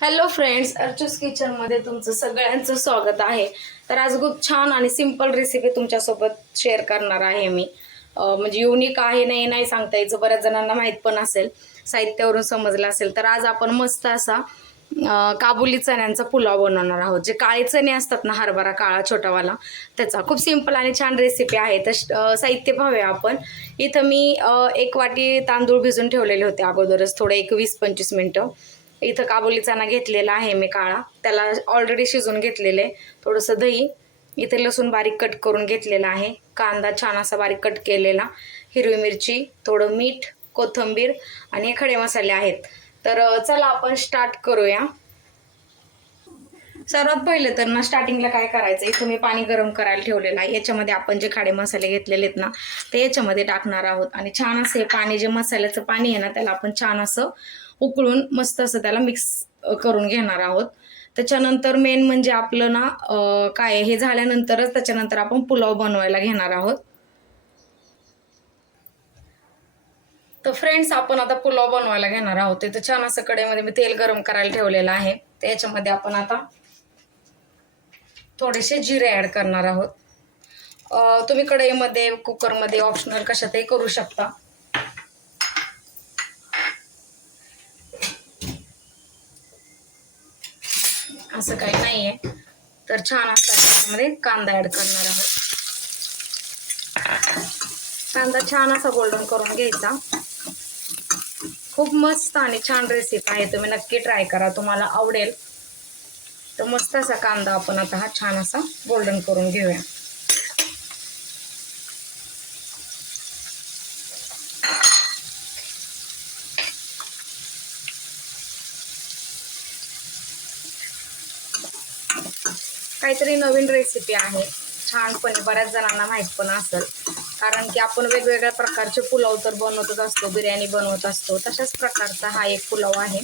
Hello friends, अर्चूस किचनमध्ये तुमचं सगळ्यांचं स्वागत आहे. तर आज खूप छान आणि सिंपल रेसिपी तुमच्यासोबत शेअर करणार आहे मी. म्हणजे युनिक आहे नाही नाही सांगता यायचं, बऱ्याच जणांना माहीत पण असेल, साहित्यावरून समजलं असेल. तर आज आपण मस्त असा काबुली चण्यांचा पुलाव बनवणार आहोत. जे काळे चणे असतात ना, हरभरा काळा छोटावाला, त्याचा खूप सिंपल आणि छान रेसिपी आहे. तर साहित्य पाहूया आपण. इथं मी 1 वाटी तांदूळ भिजून ठेवलेले होते अगोदरच, थोडे एक 20-25 मिनटं. इथं काबुली चणा घेतलेला आहे मी काळा, त्याला ऑलरेडी शिजून घेतलेले. थोडंसं दही, इथे लसूण बारीक कट करून घेतलेला आहे, कांदा छान असा बारीक कट केलेला, हिरवी मिरची, थोडं मीठ, कोथिंबीर आणि खडे मसाले आहेत. तर चला आपण स्टार्ट करूया. सर्वात पहिले तर ना, स्टार्टिंगला काय करायचं, इथं मी पाणी गरम करायला ठेवलेलं आहे. याच्यामध्ये आपण जे खडे मसाले घेतलेले आहेत ना, ते याच्यामध्ये टाकणार आहोत. आणि छान असं पाणी, जे मसाल्याचं पाणी आहे ना, त्याला आपण छान असं उकळून मस्त असं त्याला मिक्स करून घेणार आहोत. त्याच्यानंतर मेन म्हणजे आपलं ना, काय हे झाल्यानंतरच त्याच्यानंतर आपण पुलाव बनवायला घेणार आहोत. तर फ्रेंड्स, आपण आता पुलाव बनवायला घेणार आहोत. तर छान असं कढईमध्ये मी तेल गरम करायला ठेवलेलं आहे. त्याच्यामध्ये आपण आता थोडेसे जिरे ऍड करणार आहोत. तुम्ही कढईमध्ये, कुकरमध्ये, ऑप्शनल कशातही करू शकता. असं काही नाहीये. तर छान असा त्याच्यामध्ये कांदा ऍड करणार आहोत. कांदा छान असा गोल्डन करून घ्यायचा. खूप मस्त आणि छान रेसिपी आहे, तुम्ही नक्की ट्राय करा, तुम्हाला आवडेल. तर मस्त असा कांदा आपण आता हा छान असा गोल्डन करून घेऊया. काहीतरी नवीन रेसिपी आहे, छानपणे बऱ्याच जणांना माहीत पण असेल, कारण की आपण वेगवेगळ्या प्रकारचे पुलाव तर बनवतच असतो, बिर्याणी बनवत असतो. तशाच प्रकारचा हा एक पुलाव आहे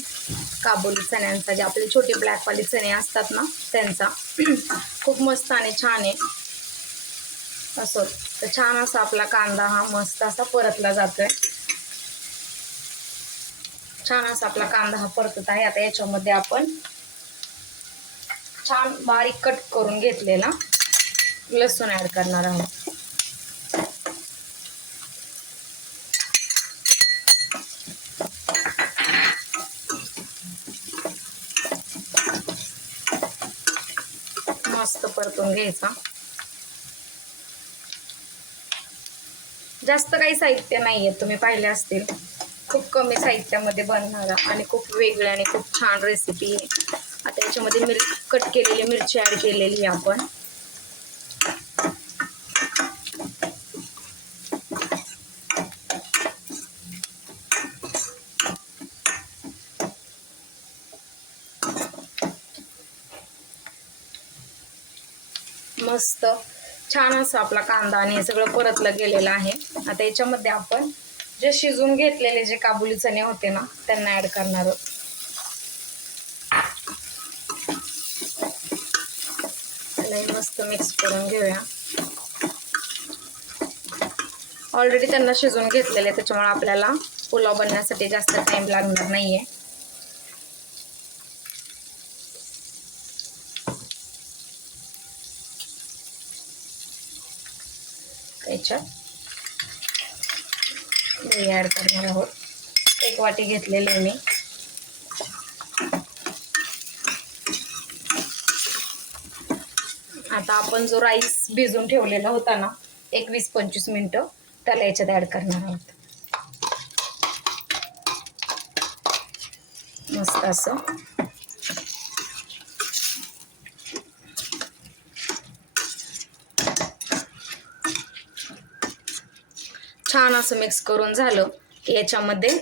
काबुली चण्यांचा, जे आपले छोटे ब्लॅकवाले चणे असतात ना, त्यांचा. खूप मस्त आणि छान आहे असं. तर छान असा आपला कांदा हा मस्त असा परतला जातोय. छान असा आपला कांदा हा परतत आहे. आता याच्यामध्ये आपण छान बारीक कट करून घेतलेला लसूण ऍड करणार आहोत. मस्त परतून घ्यायचा. जास्त काही साहित्य नाहीये, तुम्ही पाहिले असतील, खूप कमी साहित्यामध्ये बनणारा आणि खूप वेगळी आणि खूप छान रेसिपी आहे. आता याच्यामध्ये कट केलेली मिरची ऍड केलेली आहे आपण. मस्त छान असं आपला कांदा आणि हे सगळं परतलं गेलेलं आहे. आता याच्यामध्ये आपण जे शिजून घेतलेले जे काबुली चणे होते ना, त्यांना ऍड करणार आहोत. त्याला मस्त मिक्स करून घेऊया. ऑलरेडी त्यांना शिजून घेतलेले, त्याच्यामुळे आपल्याला पुलाव बनण्यासाठी जास्त टाइम लागणार नाहीये. याच्यात दही ऍड करणार आहोत. 1 वाटी घेतलेले मी. आता आपण जो राईस भिजून ठेवलेला होता ना, एक 20-25 मिनिटं, त्याला याच्यात ऍड करणार आहोत. मस्त असं छान असं मिक्स करून झालं की याच्यामध्ये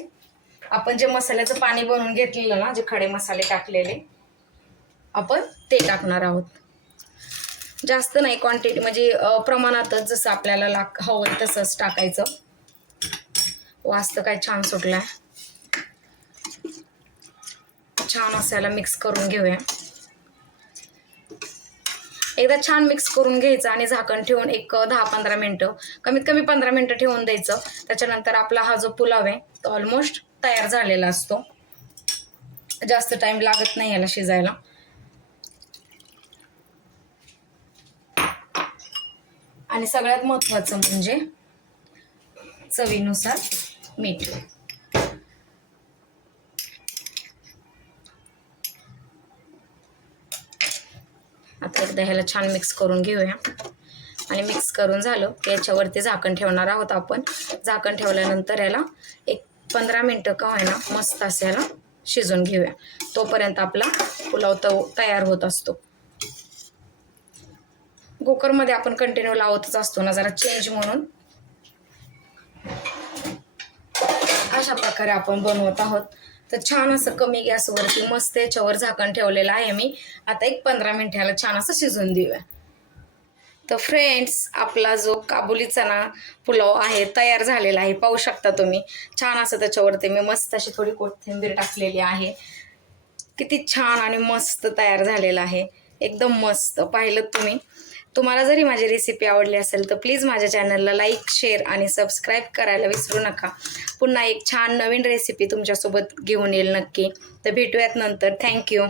आपण जे मसाल्याचं पाणी बनवून घेतलेलं ना, जे खडे मसाले टाकलेले, आपण ते टाकणार आहोत. जास्त नाही क्वांटिटी, म्हणजे प्रमाणातच, जसं आपल्याला हवं तसंच टाकायचं. वास तर काय छान सुटलाय. छान असायला मिक्स करून घेऊया. एकदा छान मिक्स करून घ्यायचं आणि झाकण ठेवून एक 10-15 मिनिटं, कमीत कमी 15 मिनिटं ठेवून द्यायचं. त्याच्यानंतर आपला हा जो पुलाव आहे तो ऑलमोस्ट तयार झालेला असतो. जास्त टाइम लागत नाही याला शिजायला. आणि सगळ्यात महत्त्वाचं म्हणजे चवीनुसार मीठ. आता एकदा ह्याला छान मिक्स करून घेऊया. आणि मिक्स करून झालं की याच्यावरती झाकण ठेवणार आहोत आपण. झाकण ठेवल्यानंतर याला एक 15 मिनटं का होईना मस्त असं याला शिजून घेऊया. तोपर्यंत आपला पुलाव तयार होत असतो. कुकरमध्ये आपण कंटिन्यू लावतच असतो ना, जरा चेंज म्हणून अशा प्रकारे आपण बनवत आहोत. तर छान असं कमी गॅसवरती मस्त याच्यावर झाकण ठेवलेलं आहे मी. आता एक 15 मिनिटाला छान असं शिजून देऊया. तर फ्रेंड्स, आपला जो काबुली चना पुलाव आहे तयार झालेला आहे. पाहू शकता तुम्ही. छान असं त्याच्यावरती मी मस्त अशी थोडी कोथिंबीर टाकलेली आहे. किती छान आणि मस्त तयार झालेला आहे. एकदम मस्त. पाहिलं तुम्ही. तुम्हाला जरी माझी रेसिपी आवडली असेल तर प्लीज माझ्या चॅनलला लाईक, शेअर आणि सबस्क्राईब करायला विसरू नका. पुन्हा एक छान नवीन रेसिपी तुमच्यासोबत घेऊन येईल नक्की. तर भेटूयात नंतर. थँक्यू.